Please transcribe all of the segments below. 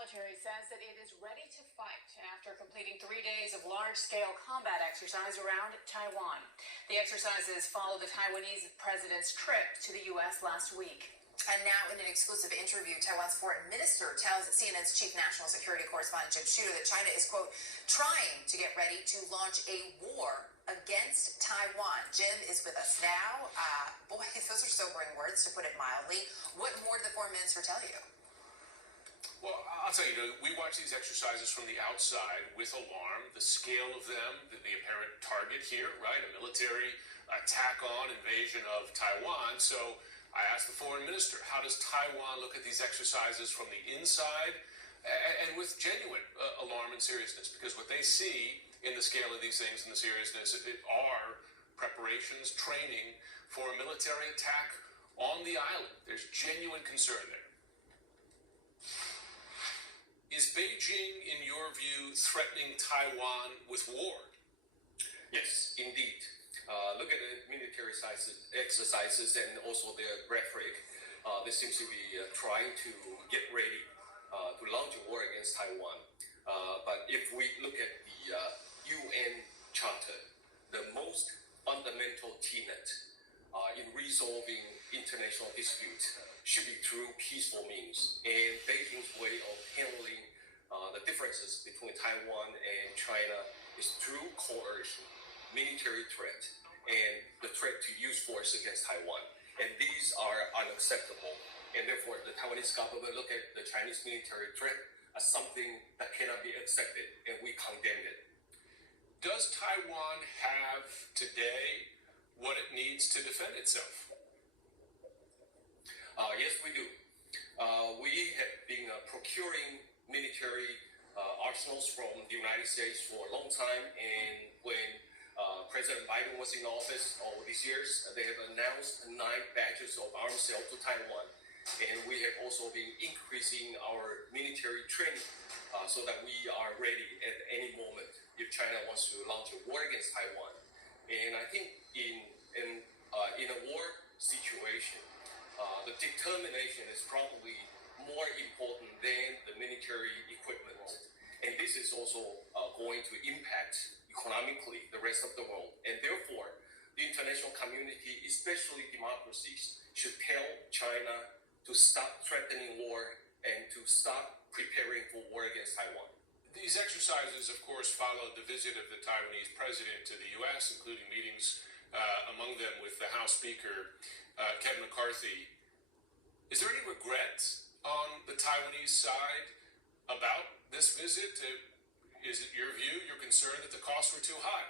military says that it is ready to fight after completing 3 days of large-scale combat exercise around Taiwan. The exercises follow the Taiwanese president's trip to the U.S. last week. And now, in an exclusive interview, Taiwan's foreign minister tells CNN's chief national security correspondent Jim Shooter that China is, quote, trying to get ready to launch a war against Taiwan. Jim is with us now. Boy, those are sobering words, to put it mildly. What more did the foreign minister tell you? Well, I'll tell you, we watch these exercises from the outside with alarm. The scale of them, the apparent target here, right? A military attack on invasion of Taiwan. So I asked the foreign minister, how does Taiwan look at these exercises from the inside? And with genuine alarm and seriousness, because what they see in the scale of these things and the seriousness are preparations, training for a military attack on the island. There's genuine concern there. Is Beijing, in your view, threatening Taiwan with war? Yes, indeed. Look at the military exercises and also their rhetoric. They seem to be trying to get ready to launch a war against Taiwan. But if we look at the UN Charter, the most fundamental tenet in resolving international disputes should be through peaceful means. And Beijing's way of handling the differences between Taiwan and China is through coercion, military threat, and the threat to use force against Taiwan. And these are unacceptable. And therefore, the Taiwanese government look at the Chinese military threat as something that cannot be accepted, and we condemn it. Does Taiwan have today what it needs to defend itself? Yes, we do. We have been procuring military arsenals from the United States for a long time, and when President Biden was in office all these years, they have announced 9 batches of arms sale to Taiwan, and we have also been increasing our military training so that we are ready at any moment if China wants to launch a war against Taiwan. And I think in a war situation, the determination is probably more important than the military equipment. And this is also going to impact economically the rest of the world. And therefore, the international community, especially democracies, should tell China to stop threatening war and to stop preparing for war against Taiwan. These exercises, of course, followed the visit of the Taiwanese president to the U.S., including meetings among them with the House Speaker, Kevin McCarthy. Is there any regret on the Taiwanese side about this visit? Is it your view, your concern that the costs were too high?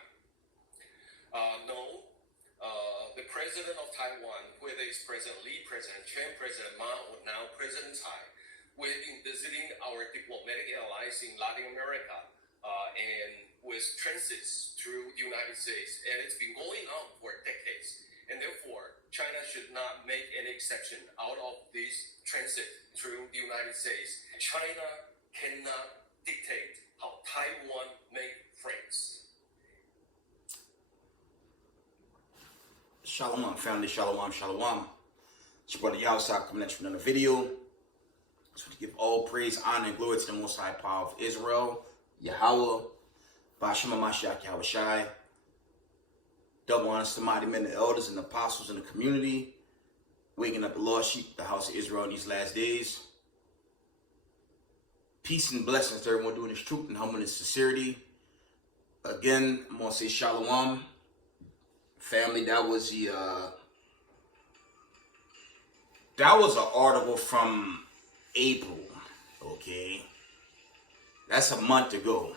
No. The president of Taiwan, whether it's President Lee, President Chen, President Ma, or now President Tsai, we've been visiting our diplomatic allies in Latin America and with transits through the United States. And it's been going on for decades. And therefore, China should not make any exception out of this transit through the United States. China cannot dictate how Taiwan make friends. Shalom, family. Shalom, shalom. It's your brother Yahusah coming at you with another video. So to give all praise, honor, and glory to the Most High Power of Israel, Yahweh, Ba'Shem HaMashiach Yahushai. Double honors to mighty men, the elders, and the apostles in the community, waking up the lost sheep, the house of Israel in these last days. Peace and blessings to everyone doing this truth and humbleness, sincerity. Again, I'm going to say shalom. Family, that was an article from April, okay? That's a month ago,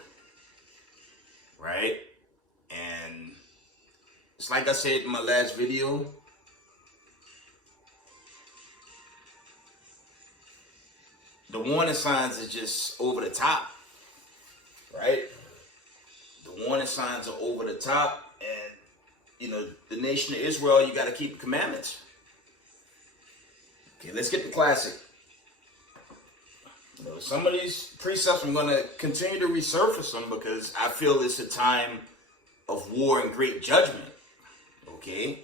right? And it's like I said in my last video, the warning signs are just over the top, right? The warning signs are over the top, and, you know, the nation of Israel, you got to keep the commandments. Okay, let's get the classic. You know, some of these precepts I'm going to continue to resurface them because I feel it's a time of war and great judgment. Okay,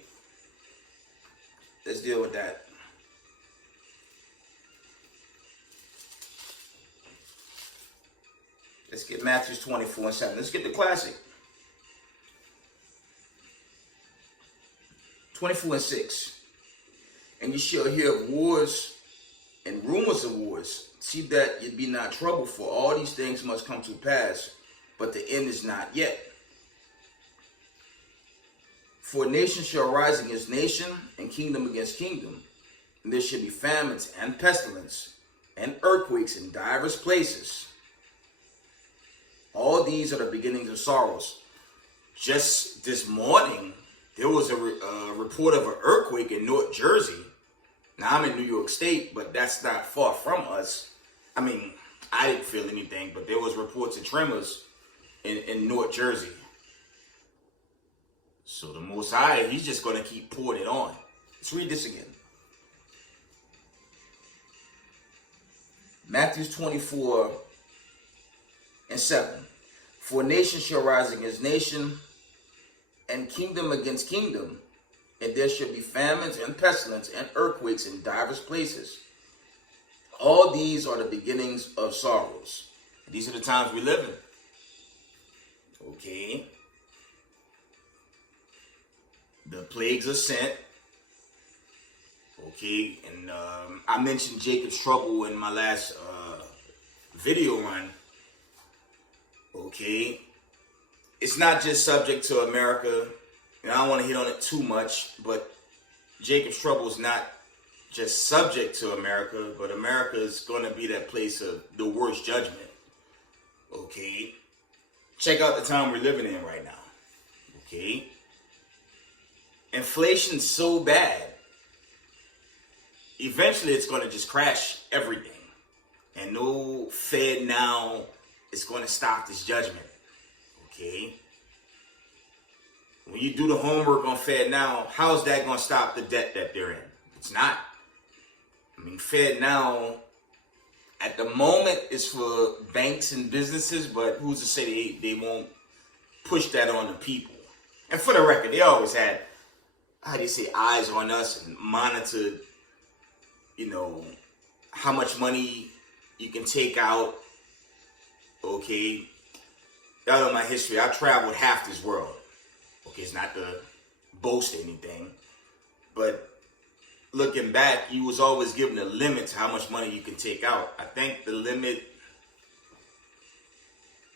let's deal with that. Let's get Matthew 24:7. Let's get the classic. 24:6. And you shall hear of wars and rumors of wars. See that ye be not troubled, for all these things must come to pass, but the end is not yet. For nation shall rise against nation, and kingdom against kingdom. And there shall be famines and pestilence, and earthquakes in divers places. All these are the beginnings of sorrows. Just this morning, there was a report of an earthquake in North Jersey. Now, I'm in New York State, but that's not far from us. I mean, I didn't feel anything, but there was reports of tremors in North Jersey. So the Most High, he's just going to keep pouring it on. Let's read this again. Matthew 24:7. For nation shall rise against nation, and kingdom against kingdom, and there shall be famines and pestilence and earthquakes in divers places. All these are the beginnings of sorrows. These are the times we live in. Okay. The plagues are sent. Okay, and I mentioned Jacob's trouble in my last video run. Okay, it's not just subject to America, and I don't want to hit on it too much, but Jacob's trouble is not just subject to America, but America is going to be that place of the worst judgment. Okay, check out the time we're living in right now. Okay, inflation's so bad, eventually it's going to just crash everything. And no Fed now is going to stop this judgment. Okay? When you do the homework on Fed now, how is that going to stop the debt that they're in? It's not. I mean, Fed now, at the moment, is for banks and businesses, but who's to say they won't push that on the people? And for the record, they always had, how do you say, eyes on us and monitored, how much money you can take out. Okay, y'all know my history. I traveled half this world. Okay, it's not to boast anything, but looking back, you was always given a limit to how much money you can take out. I think the limit,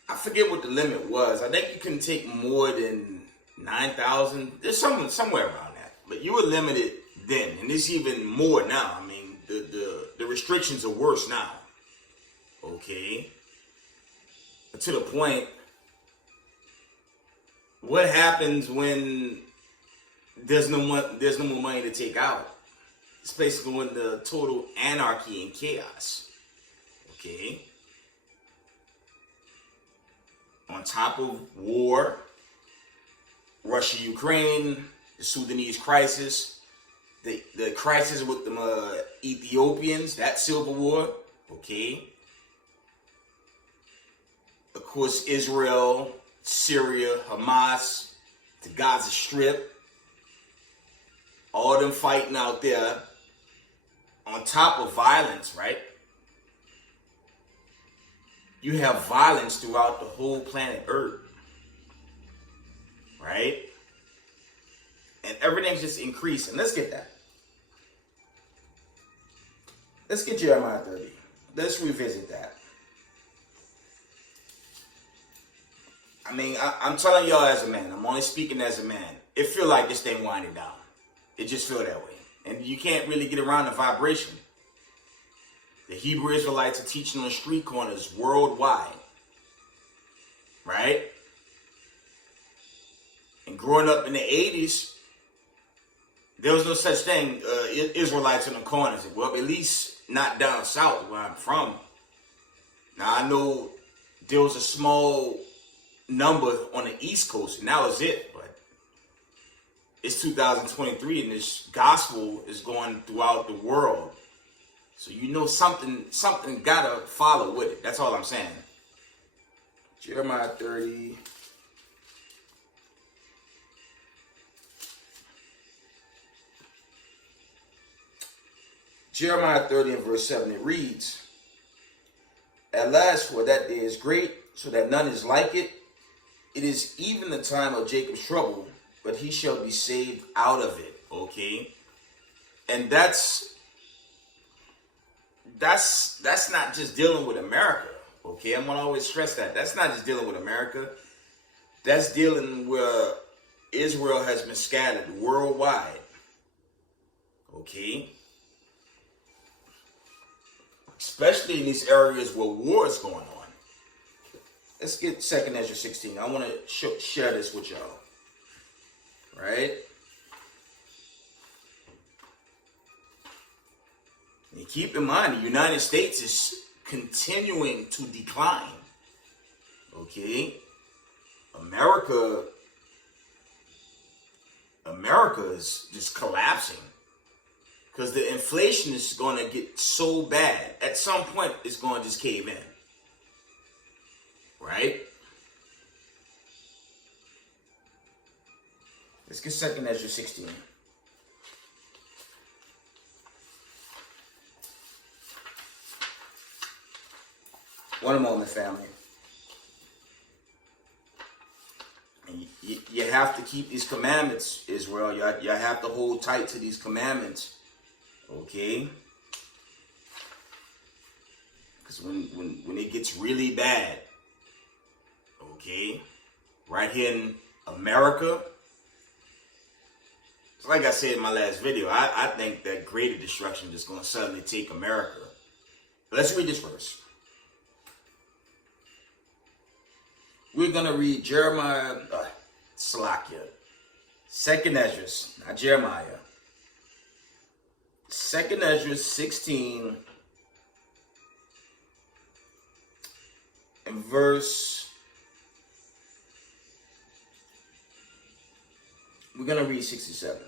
I forget what the limit was. I think you couldn't take more than 9,000. There's somewhere around that, but you were limited then, and it's even more now. I mean, the restrictions are worse now. Okay. To the point, what happens when there's no more money to take out? This place is going to total anarchy and chaos. Okay. On top of war, Russia, Ukraine, the Sudanese crisis, the crisis with the Ethiopians, that civil war. Okay. Of course, Israel, Syria, Hamas, the Gaza Strip, all them fighting out there on top of violence, right? You have violence throughout the whole planet Earth, right? And everything's just increasing. Let's get that. Let's get Jeremiah 30. Let's revisit that. I mean, I'm telling y'all as a man. I'm only speaking as a man. It feel like this thing winding down. It just feel that way. And you can't really get around the vibration. The Hebrew Israelites are teaching on street corners worldwide. Right? And growing up in the 80s, there was no such thing, Israelites in the corners. Well, at least not down south where I'm from. Now, I know there was a small number on the East Coast, and that was it. But it's 2023, and this gospel is going throughout the world. So you know something gotta follow with it. That's all I'm saying. Jeremiah 30. Jeremiah 30 and verse 7, it reads, At last, for that day is great, so that none is like it. It is even the time of Jacob's trouble, but he shall be saved out of it. Okay? And that's not just dealing with America. Okay? I'm gonna always stress that. That's not just dealing with America. That's dealing where Israel has been scattered worldwide. Okay? Especially in these areas where war is going on. Let's get 2nd Ezra 16. I want to share this with y'all. Right? And keep in mind, the United States is continuing to decline. Okay? America is just collapsing. Because the inflation is going to get so bad. At some point, it's going to just cave in. Right? Let's get 2nd Ezra 16. One moment, family. And you have to keep these commandments, Israel. You have to hold tight to these commandments. Okay? Because when it gets really bad, okay, right here in America, it's like I said in my last video, I think that greater destruction is going to suddenly take America. Let's read this verse. We're going to read Jeremiah, Salakia, 2nd Ezra, not Jeremiah. 2nd Ezra 16 and verse, we're going to read 67.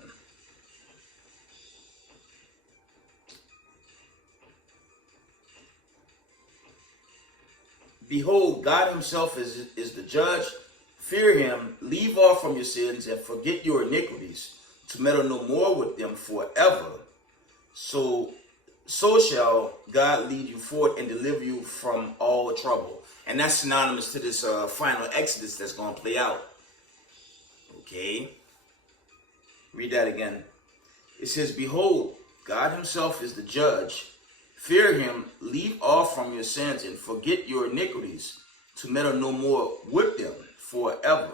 Behold, God himself is the judge. Fear him, leave off from your sins, and forget your iniquities, to meddle no more with them forever. So shall God lead you forth and deliver you from all trouble. And that's synonymous to this final Exodus that's going to play out. Okay? Read that again. It says, behold, God himself is the judge. Fear him, leave off from your sins, and forget your iniquities, to meddle no more with them forever.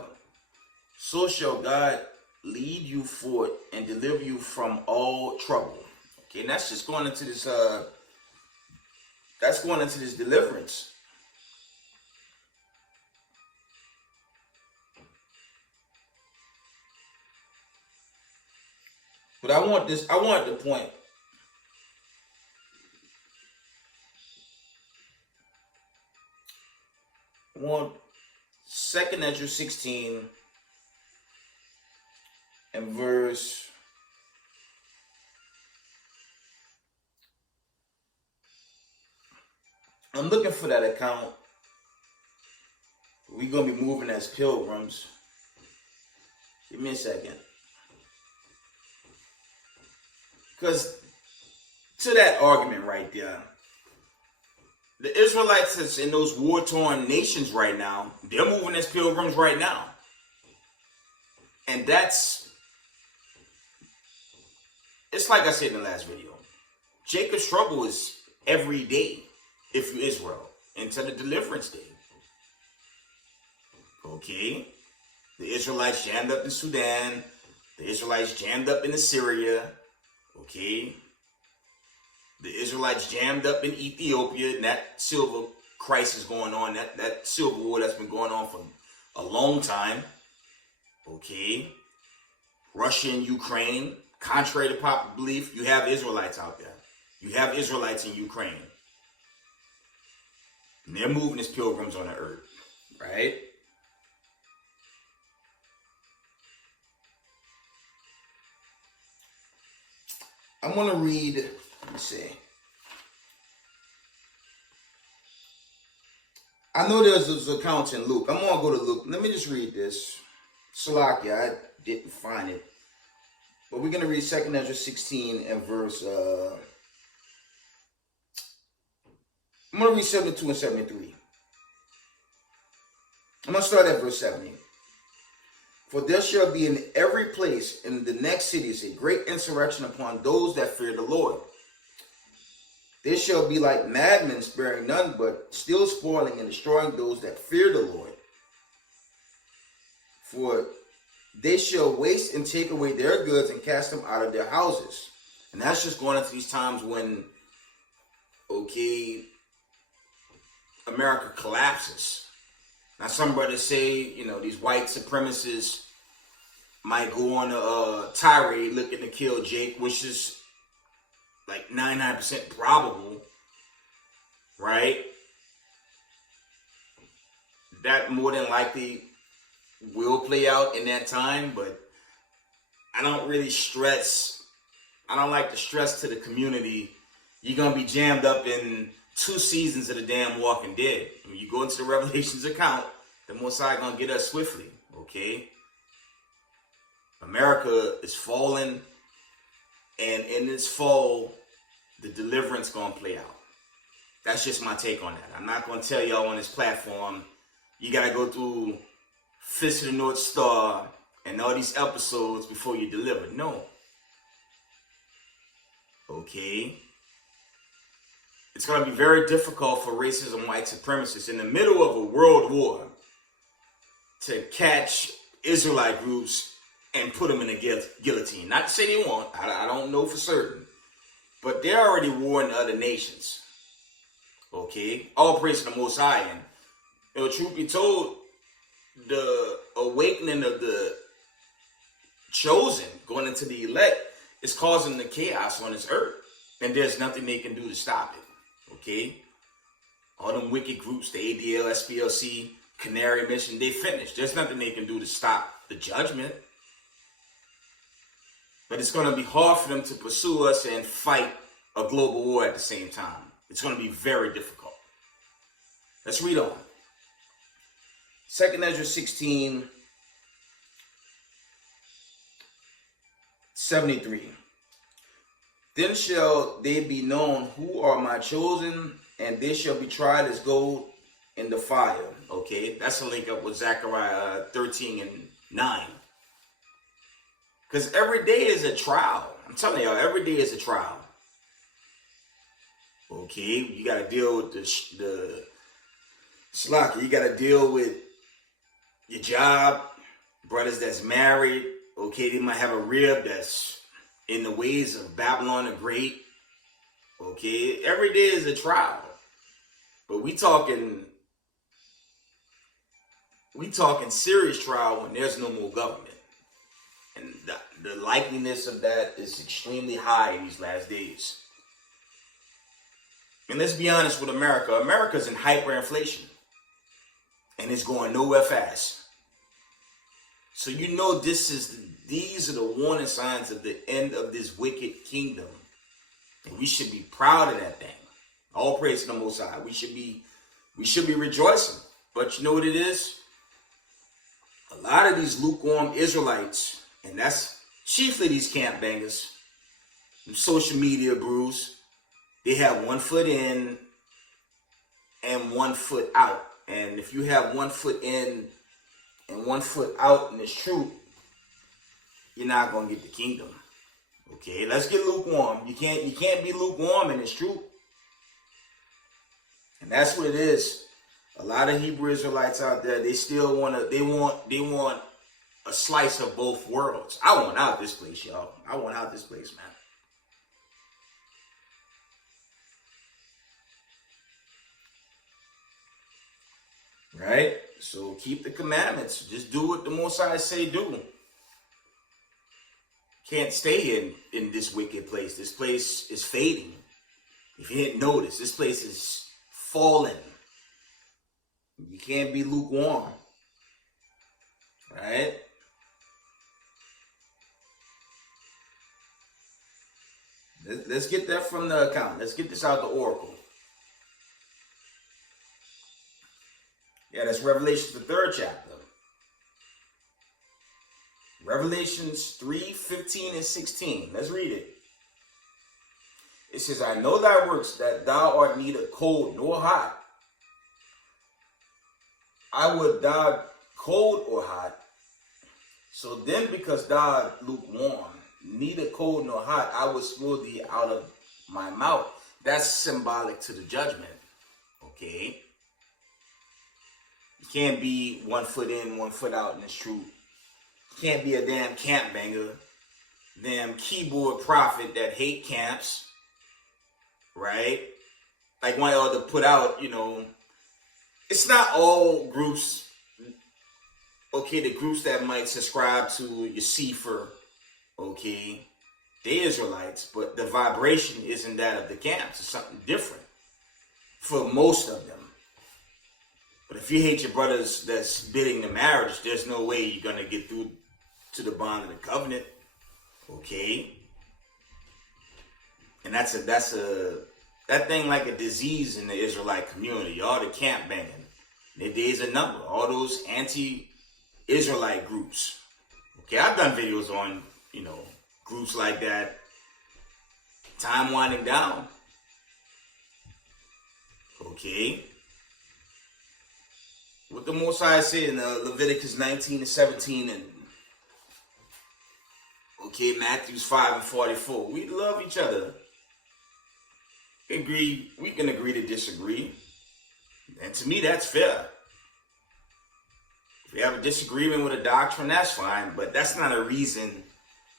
So shall God lead you forth and deliver you from all trouble. Okay, and that's just going into this deliverance. But I want the point. I want 2nd Ezra 16 and verse, I'm looking for that account. We're going to be moving as pilgrims. Give me a second. Because to that argument right there, the Israelites is in those war-torn nations right now. They're moving as pilgrims right now. And it's like I said in the last video. Jacob's trouble is every day if you're Israel until the deliverance day. Okay? The Israelites jammed up in Sudan. The Israelites jammed up in Assyria. Okay? The Israelites jammed up in Ethiopia, and that silver crisis going on, that silver war that's been going on for a long time. Okay? Russia and Ukraine, contrary to popular belief, you have Israelites out there. You have Israelites in Ukraine. And they're moving as pilgrims on the earth. Right? I'm going to read, let me see. I know there's those accounts in Luke. I'm going to go to Luke. Let me just read this. Salakia, I didn't find it. But we're going to read 2nd Ezra 16 and verse, I'm going to read 72 and 73. I'm going to start at verse 70. For there shall be in every place in the next cities a great insurrection upon those that fear the Lord. They shall be like madmen, sparing none, but still spoiling and destroying those that fear the Lord. For they shall waste and take away their goods and cast them out of their houses. And that's just going into these times when, America collapses. Now, some brothers say, these white supremacists might go on a tirade looking to kill Jake, which is like 99% probable, right? That more than likely will play out in that time, but I don't like to stress to the community, you're going to be jammed up in 2 seasons of the damn Walking Dead. When you go into the Revelations account, the Most High going to get us swiftly, okay? America is falling, and in its fall, the deliverance going to play out. That's just my take on that. I'm not going to tell y'all on this platform, you got to go through Fist of the North Star and all these episodes before you deliver. No. Okay? It's going to be very difficult for racism, white supremacists in the middle of a world war to catch Israelite groups and put them in a guillotine. Not to say they won't. I don't know for certain. But they're already warring other nations. Okay? All praise to the Most High. And, truth be told, the awakening of the chosen going into the elect is causing the chaos on this earth. And there's nothing they can do to stop it. Okay? All them wicked groups, the ADL, SPLC, Canary Mission, they finished. There's nothing they can do to stop the judgment. But it's going to be hard for them to pursue us and fight a global war at the same time. It's going to be very difficult. Let's read on. 2 Ezra 16, 73. Then shall they be known who are my chosen, and they shall be tried as gold in the fire. Okay, that's a link up with Zechariah 13 and 9. Because every day is a trial. I'm telling y'all, every day is a trial. Okay, you got to deal with the slack. You got to deal with your job, brothers that's married. Okay, they might have a rib that's in the ways of Babylon the Great. Okay, every day is a trial. But we talking serious trial when there's no more government. And the likeliness of that is extremely high in these last days. And let's be honest with America. America's in hyperinflation. And it's going nowhere fast. So these are the warning signs of the end of this wicked kingdom. And we should be proud of that thing. All praise to the Most High. We should be rejoicing. But you know what it is? A lot of these lukewarm Israelites, and that's chiefly these camp bangers, social media brews, they have 1 foot in and 1 foot out. And if you have 1 foot in and 1 foot out in this truth, you're not going to get the kingdom. Okay, let's get lukewarm. You can't be lukewarm in this truth. And that's what it is. A lot of Hebrew Israelites out there, they still want a slice of both worlds. I want out this place, y'all. I want out this place, man. Right? So keep the commandments. Just do what the Most High say do. Can't stay in this wicked place. This place is fading. If you didn't notice, this place is falling. You can't be lukewarm. Right? Let's get that from the account. Let's get this out the oracle. Yeah, that's Revelations, the 3rd chapter. Revelations 3, 15, and 16. Let's read it. It says, I know thy works, that thou art neither cold nor hot. I would die cold or hot. So then, because thou lukewarm, neither cold nor hot, I will spew thee out of my mouth. That's symbolic to the judgment. Okay? You can't be 1 foot in, 1 foot out in this truth. You can't be a damn camp banger, damn keyboard prophet that hate camps, right? Like one other put out, it's not all groups. Okay, the groups that might subscribe to your Sefer, okay, they Israelites, but the vibration isn't that of the camps. It's something different for most of them. But if you hate your brothers that's bidding the marriage, there's no way you're going to get through to the bond of the covenant, okay? And that thing like a disease in the Israelite community. All the camp banging. Their days are numbered. All those anti-Israelite groups. Okay, I've done videos on, groups like that. Time winding down. Okay. What the Most High said in Leviticus 19 and 17 and Matthew 5 and 44. We love each other. We can agree to disagree. And to me, that's fair. If you have a disagreement with a doctrine, that's fine. But that's not a reason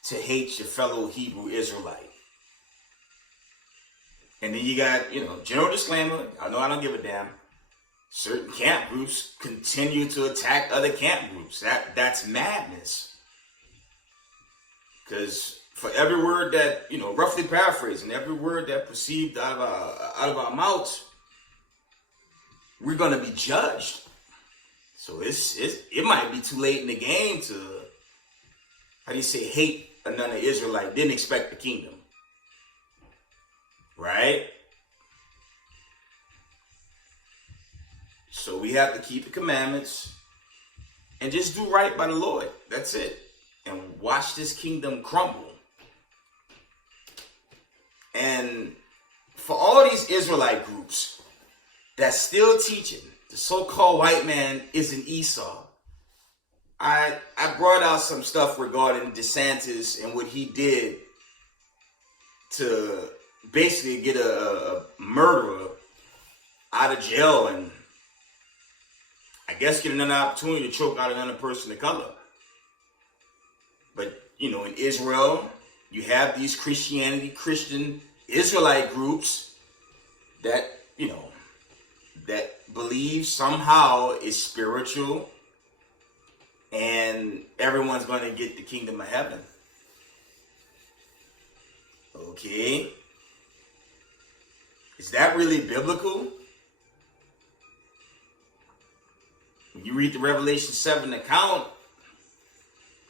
to hate your fellow Hebrew Israelite. And then you got, general disclaimer. I know I don't give a damn. Certain camp groups continue to attack other camp groups. That's madness. Because for every word that, roughly paraphrasing, every word that proceeded out of our mouths, we're going to be judged. So it might be too late in the game to, hate another Israelite, didn't expect the kingdom. Right? So we have to keep the commandments and just do right by the Lord. That's it. And watch this kingdom crumble. And for all these Israelite groups that's still teaching the so-called white man is an Esau, I brought out some stuff regarding DeSantis and what he did to basically get a murderer out of jail and I guess get another opportunity to choke out another person of color. But, in Israel, you have these Christian Israelite groups that, that believe somehow is spiritual and everyone's going to get the kingdom of heaven. Okay. Is that really biblical? When you read the Revelation 7 account,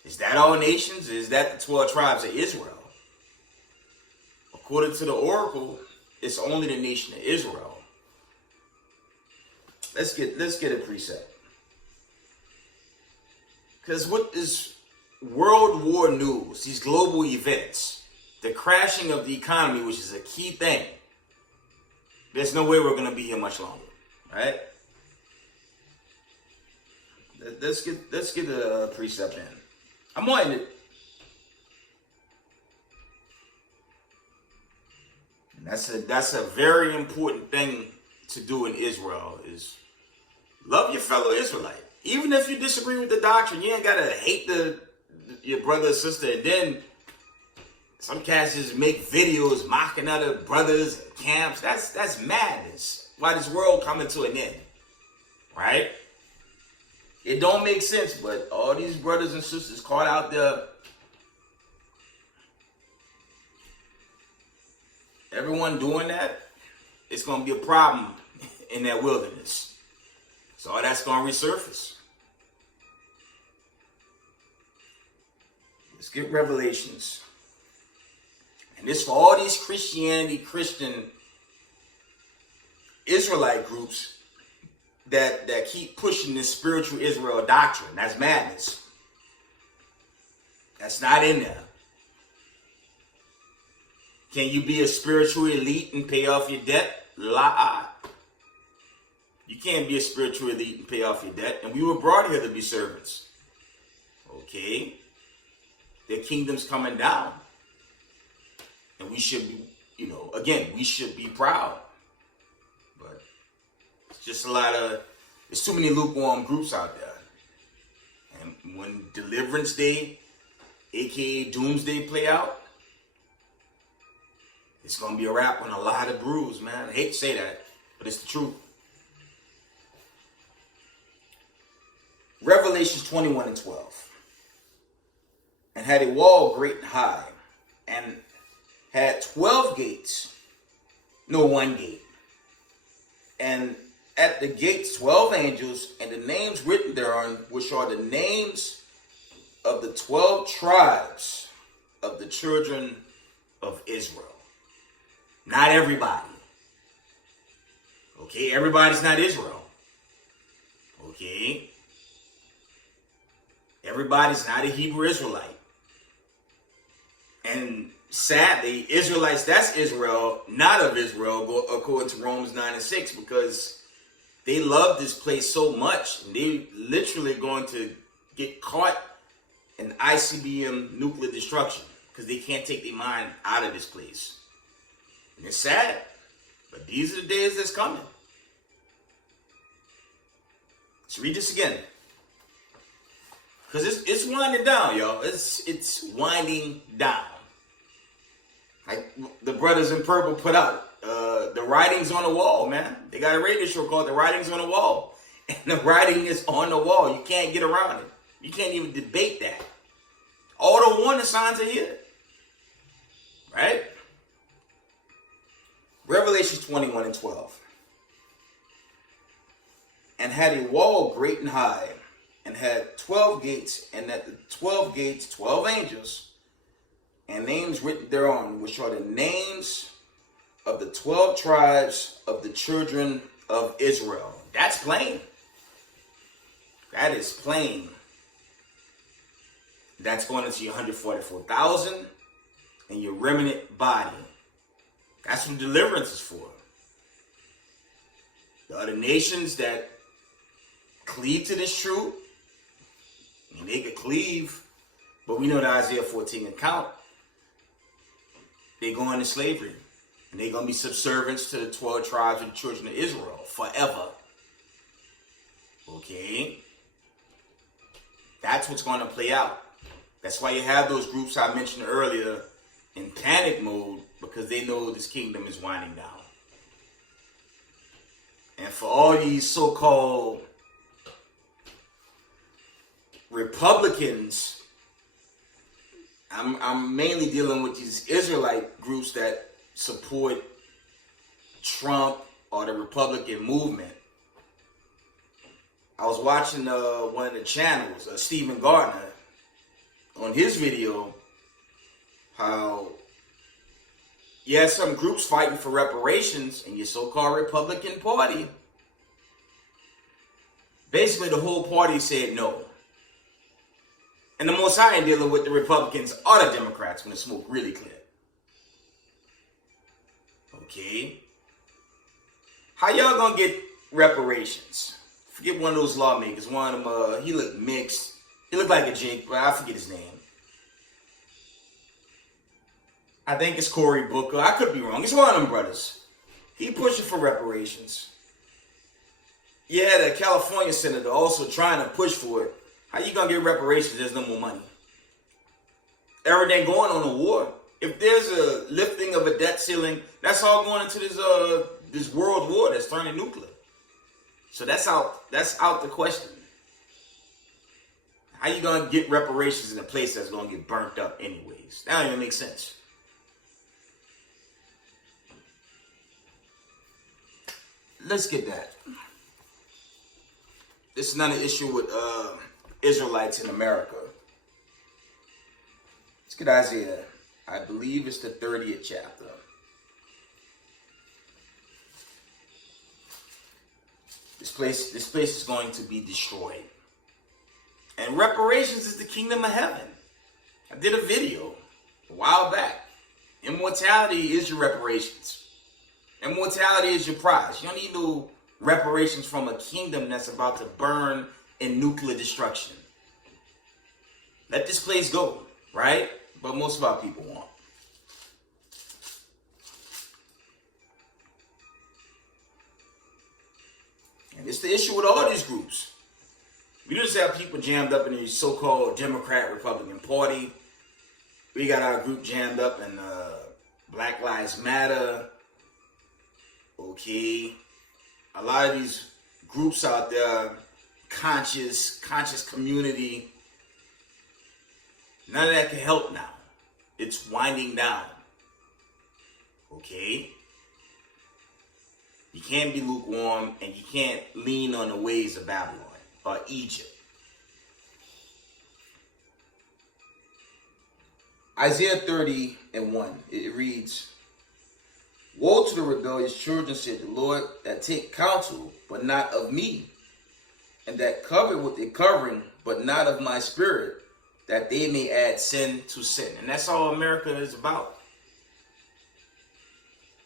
is that all nations? Is that the 12 tribes of Israel? According to the oracle, it's only the nation of Israel. Let's get a precept. Because what is world war news, these global events, the crashing of the economy, which is a key thing, there's no way we're going to be here much longer, right? Let's get a precept in. I'm wanting it. And that's a very important thing to do in Israel is love your fellow Israelite. Even if you disagree with the doctrine, you ain't gotta hate your brother or sister. And then some cats just make videos mocking other brothers and camps. That's madness. Why this world coming to an end, right? It don't make sense, but all these brothers and sisters caught out there, everyone doing that, it's going to be a problem in that wilderness. So all that's going to resurface. Let's get Revelations. And this for all these Christian Israelite groups that keep pushing this spiritual Israel doctrine. That's madness. That's not in there. Can you be a spiritual elite and pay off your debt? La. You can't be a spiritual elite and pay off your debt. And we were brought here to be servants. Okay? Their kingdom's coming down. And we should be, again, we should be proud. But it's just there's too many lukewarm groups out there. And when Deliverance Day, aka Doomsday, play out, it's going to be a wrap on a lot of brews, man. I hate to say that, but it's the truth. Revelations 21:12. And had a wall great and high, and had 12 gates, no one gate. And at the gates 12 angels, and the names written thereon, which are the names of the 12 tribes of the children of Israel. Not everybody. Okay, everybody's not Israel. Okay. Everybody's not a Hebrew Israelite. And sadly, Israelites, that's Israel, not of Israel, according to Romans 9:6, because they love this place so much. And they literally going to get caught in ICBM nuclear destruction because they can't take their mind out of this place. And it's sad, but these are the days that's coming. Let's read this again. Because it's winding down, y'all. It's winding down. Like the brothers in purple put out, the writing's on the wall, man. They got a radio show called The Writing's on the Wall. And the writing is on the wall. You can't get around it. You can't even debate that. All the warning signs are here. Right? Revelation 21:12. And had a wall great and high, and had 12 gates, and at the 12 gates 12 angels, and names written thereon, which are the names of the 12 tribes of the children of Israel. That's plain. That is plain. That's going into your 144,000 and your remnant body. That's what deliverance is for. The other nations that cleave to this truth, and they could cleave, but we know the Isaiah 14 account, they go into slavery. And they're going to be subservients to the 12 tribes of the children of Israel forever. Okay? That's what's going to play out. That's why you have those groups I mentioned earlier in panic mode, because they know this kingdom is winding down. And for all these so-called Republicans, I'm mainly dealing with these Israelite groups that support Trump or the Republican movement. I was watching one of the channels, Stephen Gardner, on his video, how you have some groups fighting for reparations in your so-called Republican Party. Basically, the whole party said no. And the Most High ain't dealing with the Republicans or the Democrats when the smoke really clear. Okay? How y'all gonna get reparations? Forget one of those lawmakers. One of them, he looked mixed. He looked like a jink, but I forget his name. I think it's Cory Booker. I could be wrong. It's one of them brothers. He pushing for reparations. Yeah, the California senator also trying to push for it. How you gonna get reparations? There's no more money. Everything going on a war. If there's a lifting of a debt ceiling, that's all going into this world war that's turning nuclear. So that's out the question. How you gonna get reparations in a place that's gonna get burnt up anyways? That don't even make sense. Let's get that. This is not an issue with Israelites in America. Let's get Isaiah. I believe it's the 30th chapter. This place is going to be destroyed. And reparations is the kingdom of heaven. I did a video a while back. Immortality is your reparations. Immortality is your prize. You don't need no reparations from a kingdom that's about to burn in nuclear destruction. Let this place go, right? But most of our people won't. And it's the issue with all these groups. We just have people jammed up in the so-called Democrat Republican Party. We got our group jammed up in Black Lives Matter. Okay. A lot of these groups out there, conscious community, none of that can help now. It's winding down. Okay? You can't be lukewarm, and you can't lean on the ways of Babylon or Egypt. Isaiah 30:1, it reads, "Woe to the rebellious children, said the Lord, that take counsel, but not of me, and that cover with a covering, but not of my spirit, that they may add sin to sin." And that's all America is about.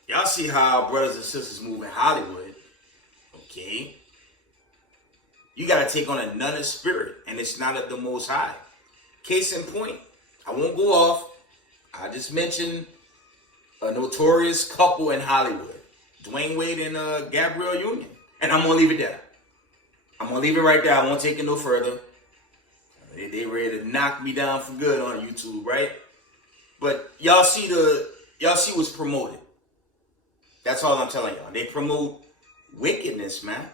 Y'all see how our brothers and sisters move in Hollywood. Okay? You got to take on another spirit, and it's not of the Most High. Case in point, I won't go off. I just mentioned a notorious couple in Hollywood, Dwayne Wade and Gabrielle Union. And I'm going to leave it there. I'm going to leave it right there. I won't take it no further. They ready to knock me down for good on YouTube, right? But y'all see what's promoted. That's all I'm telling y'all. They promote wickedness, man.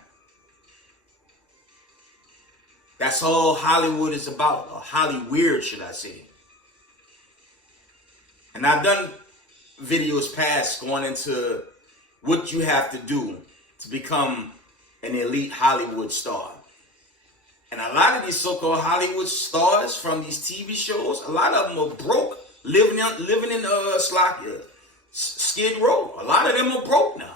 That's all Hollywood is about. Or Hollyweird, should I say. And I've done videos past going into what you have to do to become an elite Hollywood star. And a lot of these so-called Hollywood stars from these TV shows, a lot of them are broke, living in Slovakia, Skid Row. A lot of them are broke now.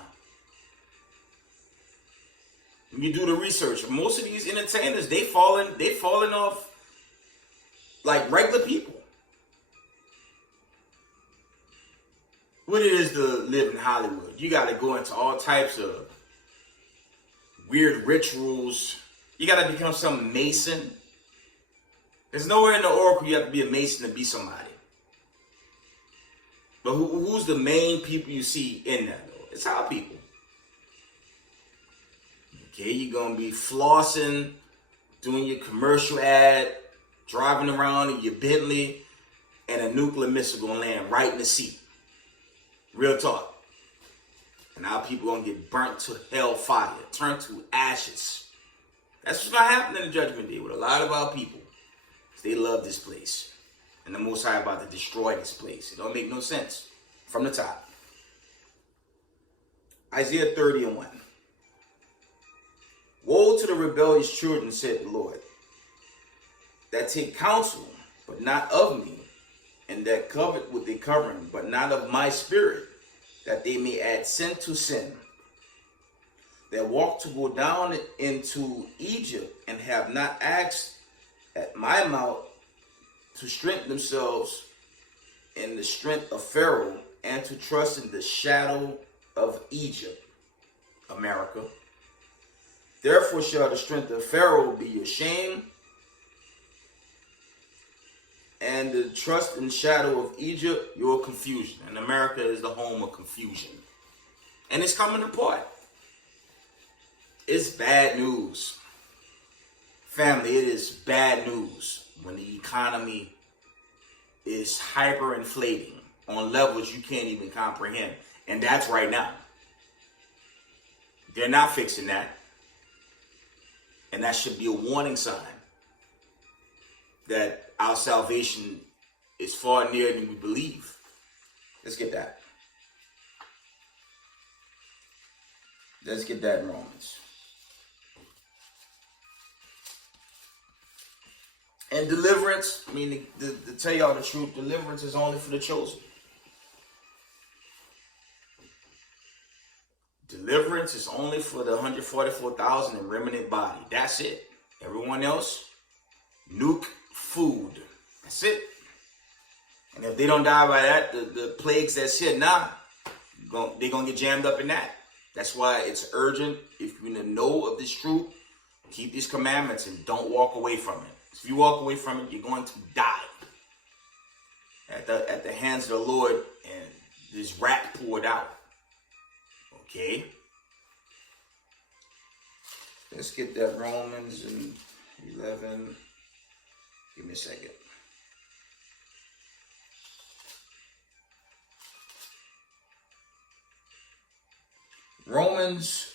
When you do the research, most of these entertainers, they falling off like regular people. What it is to live in Hollywood, you got to go into all types of weird rituals. You got to become some Mason. There's nowhere in the Oracle you have to be a Mason to be somebody. But who's the main people you see in that, though? It's our people. Okay, you're going to be flossing, doing your commercial ad, driving around in your Bentley, and a nuclear missile going to land right in the seat. Real talk. And our people going to get burnt to hellfire, turned to ashes. That's what's going to happen in the judgment day with a lot of our people. They love this place. And the Most High about to destroy this place. It don't make no sense. From the top. Isaiah 30:1. "Woe to the rebellious children, said the Lord, that take counsel, but not of me, and that covet with a covering, but not of my spirit, that they may add sin to sin. That walk to go down into Egypt, and have not asked at my mouth to strengthen themselves in the strength of Pharaoh, and to trust in the shadow of Egypt," America. "Therefore shall the strength of Pharaoh be your shame, and the trust in the shadow of Egypt your confusion." And America is the home of confusion. And it's coming apart. It's bad news. Family, it is bad news when the economy is hyperinflating on levels you can't even comprehend. And that's right now. They're not fixing that. And that should be a warning sign that our salvation is far nearer than we believe. Let's get that. Let's get that in Romans. And deliverance, I mean, to tell y'all the truth, deliverance is only for the chosen. Deliverance is only for the 144,000 in remnant body. That's it. Everyone else, nuke food. That's it. And if they don't die by that, the plagues that's here now, they're going to get jammed up in that. That's why it's urgent. If you're in the know of this truth, keep these commandments and don't walk away from it. If you walk away from it, you're going to die at the hands of the Lord, and this wrath poured out. Okay? Let's get that Romans and 11. Give me a second. Romans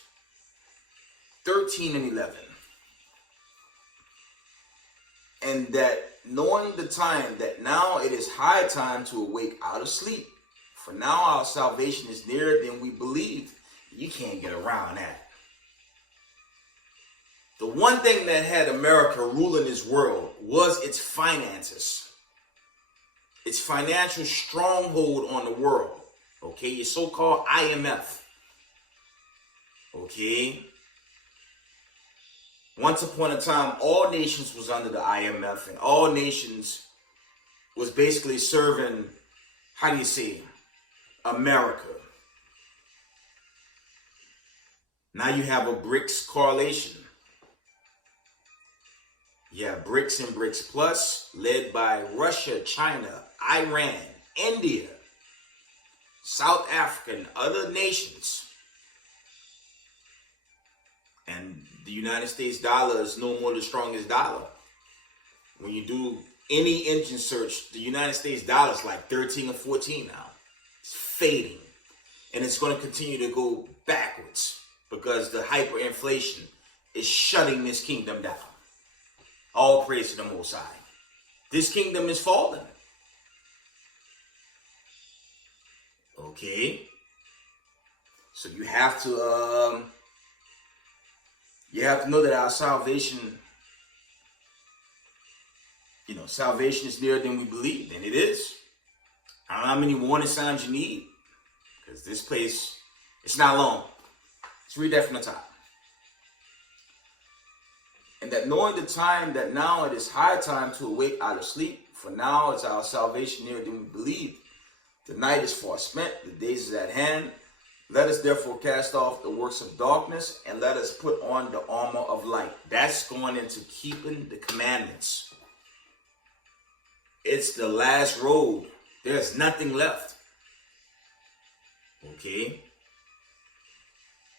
13 and 11. And that knowing the time, that now it is high time to awake out of sleep. For now our salvation is nearer than we believed. You can't get around that. The one thing that had America ruling this world was its finances. Its financial stronghold on the world. Okay, your so-called IMF. Okay. Once upon a time, all nations was under the IMF, and all nations was basically serving, how do you say, America. Now you have a BRICS correlation. You have BRICS and BRICS Plus, led by Russia, China, Iran, India, South Africa, and other nations. And the United States dollar is no more the strongest dollar. When you do any engine search, the United States dollar is like 13 or 14 now. It's fading. And it's going to continue to go backwards because the hyperinflation is shutting this kingdom down. All praise to the Most High. This kingdom is falling. Okay. So you have to know that our salvation, salvation is nearer than we believed, and it is. I don't know how many warning signs you need, because this place, it's not long. Let's read that from the top. And that knowing the time, that now it is high time to awake out of sleep, for now is our salvation nearer than we believed. The night is far spent, the days is at hand. Let us therefore cast off the works of darkness, and let us put on the armor of light. That's going into keeping the commandments. It's the last road. There's nothing left. Okay?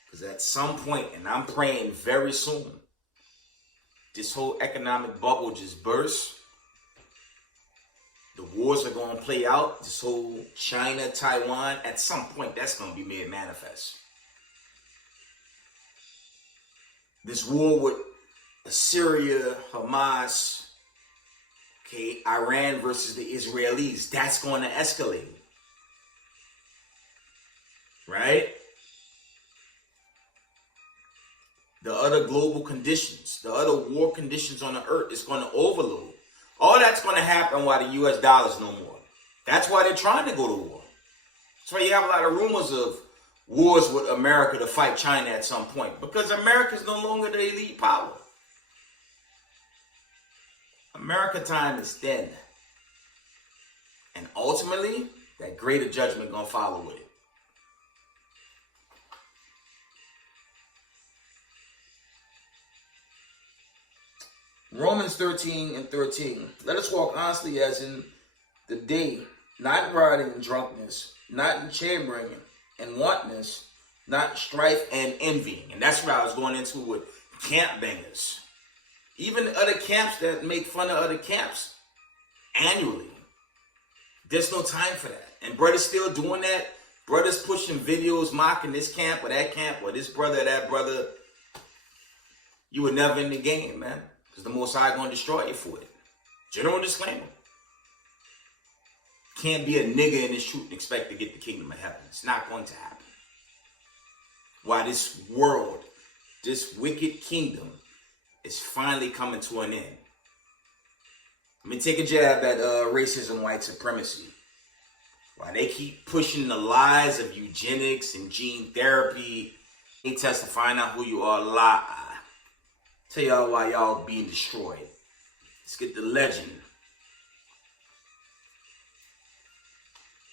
Because at some point, and I'm praying very soon, this whole economic bubble just bursts. The wars are going to play out. This whole China, Taiwan, at some point, that's going to be made manifest. This war with Syria, Hamas, okay, Iran versus the Israelis, that's going to escalate. Right? The other global conditions, the other war conditions on the earth is going to overload. All that's going to happen while the U.S. dollar's no more. That's why they're trying to go to war. That's why you have a lot of rumors of wars with America to fight China at some point. Because America's no longer the elite power. America time is dead. And ultimately, that greater judgment going to follow with it. Romans 13 and 13. Let us walk honestly as in the day, not riding in drunkenness, not in chambering and wantonness, not strife and envying. And that's what I was going into with camp bangers. Even other camps that make fun of other camps annually. There's no time for that. And brothers still doing that. Brothers pushing videos mocking this camp or that camp or this brother or that brother. You were never in the game, man. Because the Most High going to destroy you for it. General disclaimer. Can't be a nigga in this truth and expect to get the kingdom of heaven. It's not going to happen. Why this world, this wicked kingdom is finally coming to an end. Let me take a jab at racism, white supremacy. Why they keep pushing the lies of eugenics and gene therapy. They test to find out who you are, lie. Tell y'all why y'all being destroyed. Let's get the legend.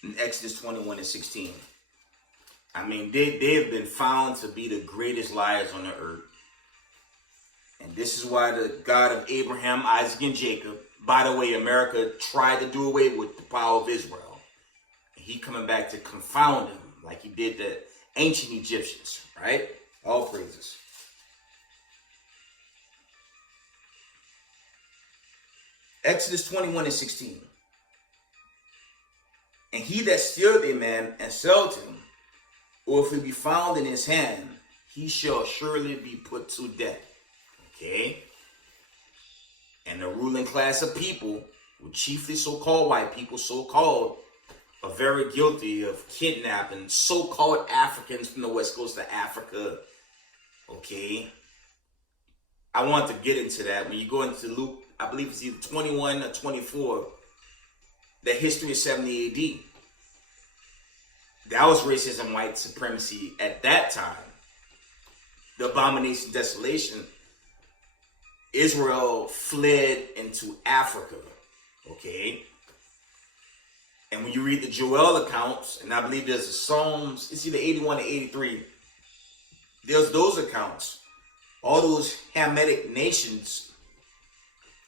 In Exodus 21 and 16. I mean, they have been found to be the greatest liars on the earth. And this is why the God of Abraham, Isaac, and Jacob, by the way, America tried to do away with the power of Israel. And he coming back to confound them like he did the ancient Egyptians, right? All praises. Exodus 21:16. And he that stealeth a man and sold him, or if he be found in his hand, he shall surely be put to death. Okay? And the ruling class of people, chiefly so-called white people, so-called, are very guilty of kidnapping so-called Africans from the west coast of Africa. Okay? I want to get into that. When you go into Luke, I believe it's either 21 or 24, the history of 70 AD. That was racism, white supremacy at that time. The abomination, desolation. Israel fled into Africa. Okay? And when you read the Joel accounts, and I believe there's the Psalms, it's either 81 or 83, there's those accounts. All those Hamitic nations,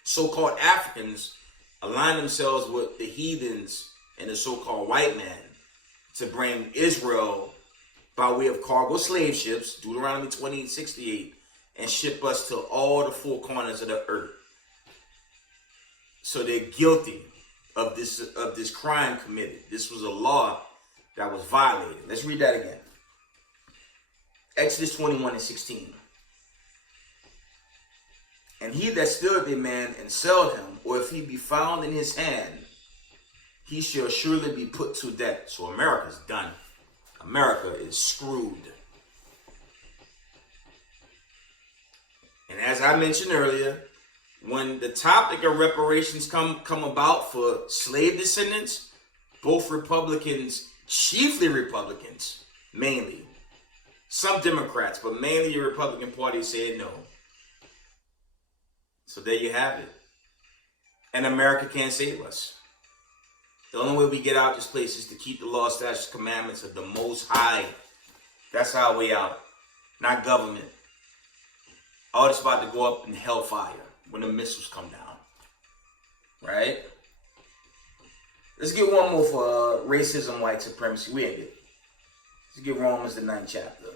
so-called Africans, align themselves with the heathens and the so-called white man to bring Israel by way of cargo slave ships, Deuteronomy 20:68, and ship us to all the four corners of the earth. So they're guilty of this crime committed. This was a law that was violated. Let's read that again. Exodus 21:16. And he that stealeth a man and sell him, or if he be found in his hand, he shall surely be put to death. So America's done. America is screwed. And as I mentioned earlier, when the topic of reparations come about for slave descendants, both Republicans, chiefly Republicans, mainly, some Democrats, but mainly the Republican Party said no. So there you have it. And America can't save us. The only way we get out of this place is to keep the law, statutes, commandments of the Most High. That's our way out. Not government. All this about to go up in hellfire when the missiles come down. Right? Let's get one more for racism, white supremacy. We ain't it. Let's get Romans the 9th chapter.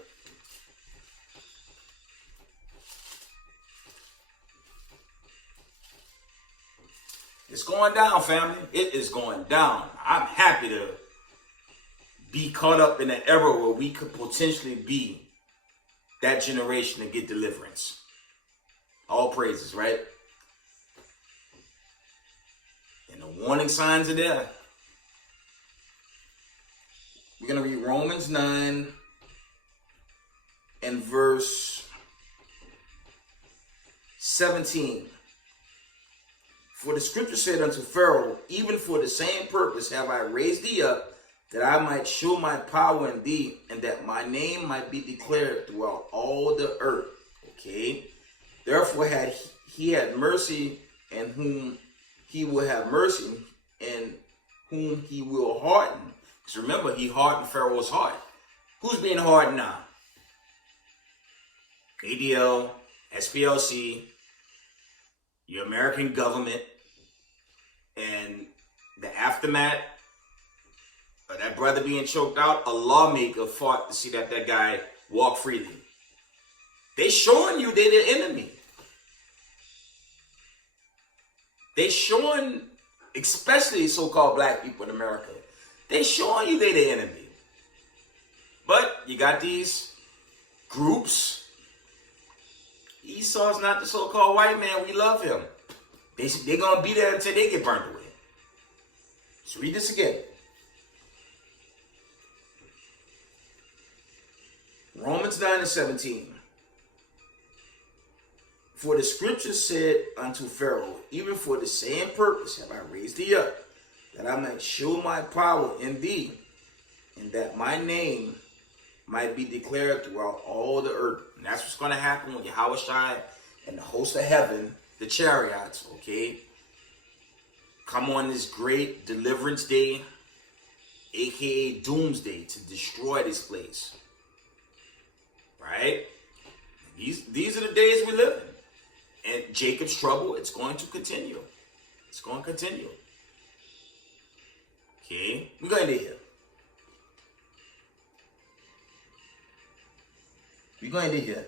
It's going down, family. It is going down. I'm happy to be caught up in an era where we could potentially be that generation to get deliverance. All praises, right? And the warning signs are there. We're going to read Romans 9 and verse 17. For the scripture said unto Pharaoh, even for the same purpose have I raised thee up, that I might show my power in thee, and that my name might be declared throughout all the earth. Okay? Therefore had he had mercy, and whom he will have mercy, and whom he will harden. Because remember, he hardened Pharaoh's heart. Who's being hardened now? ADL, SPLC, your American government, and the aftermath of that brother being choked out, a lawmaker fought to see that guy walk freely. They showing you they're the enemy. They showing, especially so-called black people in America, they showing you they're the enemy. But you got these groups. Esau's not the so-called white man. We love him. They're going to be there until they get burnt away. Let's read this again. Romans 9 and 17. For the scripture said unto Pharaoh, even for the same purpose have I raised thee up, that I might show my power in thee, and that my name might be declared throughout all the earth. And that's what's going to happen when Yahweh Shai and the host of heaven, the chariots, okay, come on this great deliverance day. aka doomsday, to destroy this place. Right? These are the days we live in. And Jacob's trouble, it's going to continue. It's going to continue. Okay? We're going to here. We're going to here.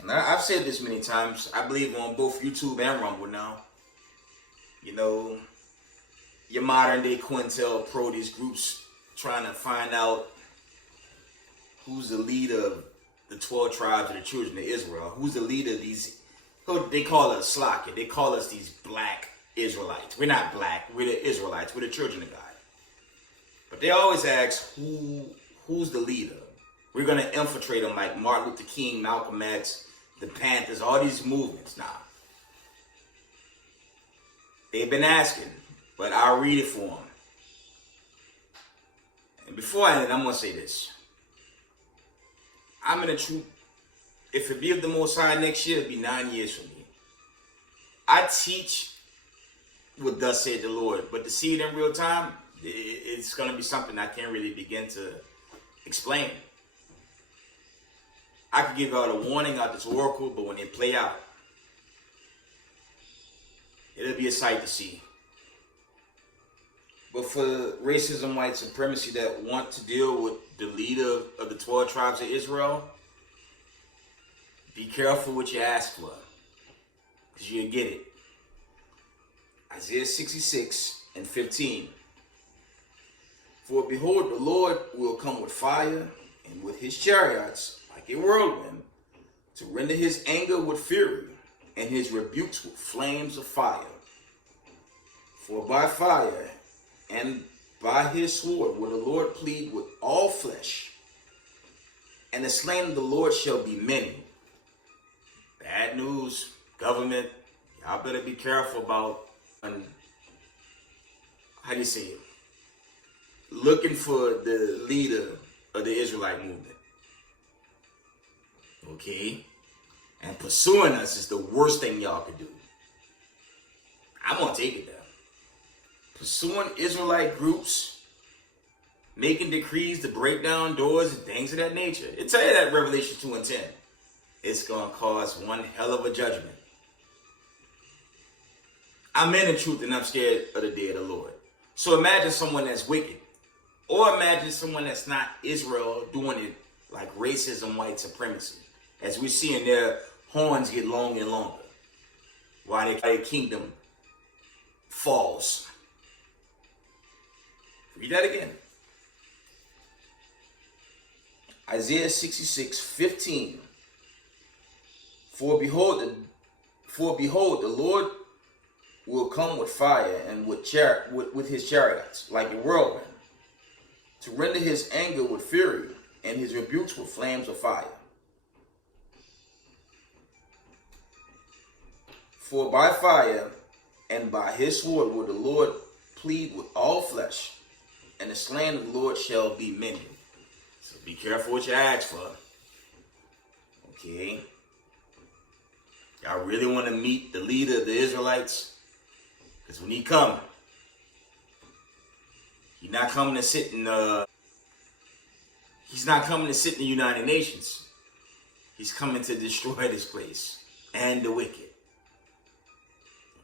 And I've said this many times. I believe on both YouTube and Rumble now. You know, your modern day COINTELPRO, these groups trying to find out who's the leader of the 12 tribes of the children of Israel. Who's the leader of these, they call us Slacker. They call us these black Israelites. We're not black. We're the Israelites. We're the children of God. But they always ask, who's the leader? We're going to infiltrate them like Martin Luther King, Malcolm X, the Panthers, all these movements. Nah. They've been asking, but I'll read it for them. And before I end, I'm going to say this. I'm in the truth. If it be of the Most High next year, it'll be 9 years for me. I teach what thus said the Lord, but to see it in real time, it's going to be something I can't really begin to explain. I could give out a warning out this oracle, but when they play out, it'll be a sight to see. But for racism, white supremacy that want to deal with the leader of the 12 tribes of Israel, be careful what you ask for, because you'll get it. Isaiah 66:15. For behold, the Lord will come with fire, and with his chariots like a whirlwind, to render his anger with fury, and his rebukes with flames of fire. For by fire and by his sword will the Lord plead with all flesh, and the slain of the Lord shall be many. Bad news, government. Y'all better be careful about, how do you say it? Looking for the leader of the Israelite movement. Okay? And pursuing us is the worst thing y'all could do. I'm going to take it there. Pursuing Israelite groups, making decrees to break down doors and things of that nature. It tell you that Revelation 2:10. It's going to cause one hell of a judgment. I'm in the truth and I'm scared of the day of the Lord. So imagine someone that's wicked. Or imagine someone that's not Israel doing it like racism, white supremacy. As we're seeing their horns get longer and longer. While their kingdom falls. Read that again. Isaiah 66:15. For behold, the Lord will come with fire and with his chariots, like a whirlwind, to render his anger with fury and his rebukes with flames of fire. For by fire and by his sword will the Lord plead with all flesh, and the slain of the Lord shall be many. So be careful what you ask for. Okay? Y'all really want to meet the leader of the Israelites? Because when he come, he's not coming to sit in the United Nations. He's coming to destroy this place and the wicked.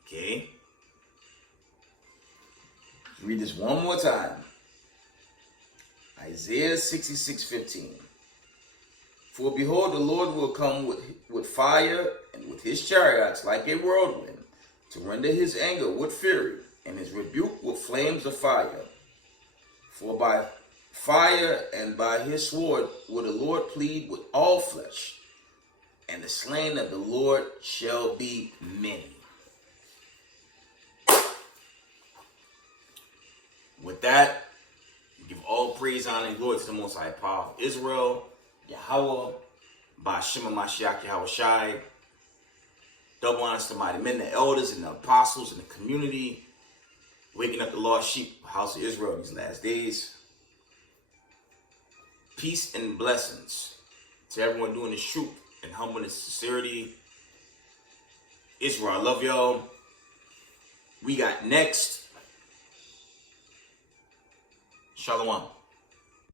Okay? Read this one more time. Isaiah 66:15. For behold, the Lord will come with fire and with his chariots like a whirlwind, to render his anger with fury and his rebuke with flames of fire. For by fire and by his sword will the Lord plead with all flesh, and the slain of the Lord shall be many. With that, we give all praise, honor, and glory to the Most High Power of Israel, Yahweh, Ba'Shem Mashiach Yahweh Shai. Double honors to mighty men, the elders, and the apostles, and the community, waking up the lost sheep, house of Israel in these last days. Peace and blessings to everyone doing this truth and humbleness, sincerity, Israel, I love y'all. We got next. Shalom.